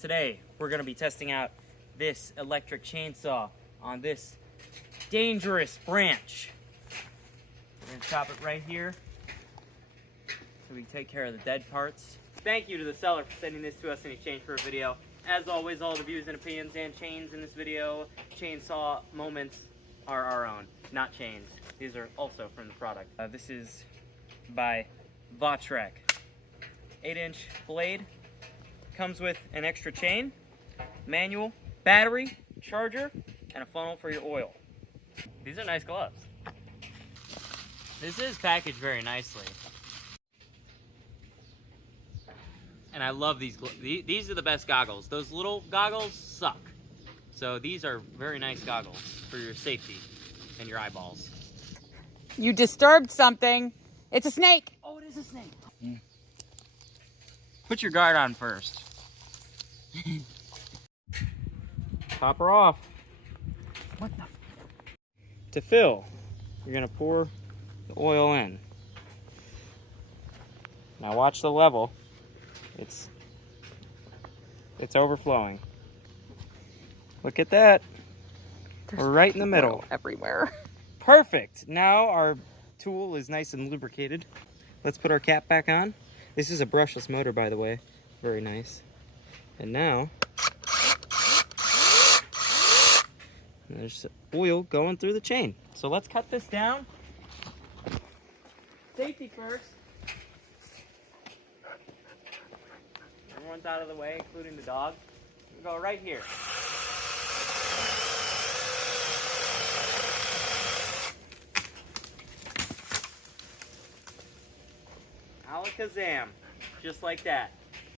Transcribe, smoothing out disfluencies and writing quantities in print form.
Today we're going to be testing out this electric chainsaw on this dangerous branch. We're going to chop it right here so we can take care of the dead parts. Thank you to the seller for sending this to us in exchange for a video. As always, all the views and opinions and chains in this video, chainsaw moments, are our own, not chains. These are also from the product. This is by VOTREK. 8-inch blade. Comes with an extra chain, manual, battery, charger, and a funnel for your oil. These are nice gloves. This is packaged very nicely. And I love these gloves. These are the best goggles. Those little goggles suck. So these are very nice goggles for your safety and your eyeballs. You disturbed something. It's a snake. Oh, it is a snake. Put your guard on first. Pop her off. What the? To fill, you're gonna pour the oil in. Now watch the level. It's overflowing. Look at that. We're right in the middle. Everywhere. Perfect. Now our tool is nice and lubricated. Let's put our cap back on. This is a brushless motor, by the way. Very nice. And now, there's oil going through the chain. So let's cut this down. Safety first. Everyone's out of the way, including the dog. We'll go right here. Alakazam, just like that.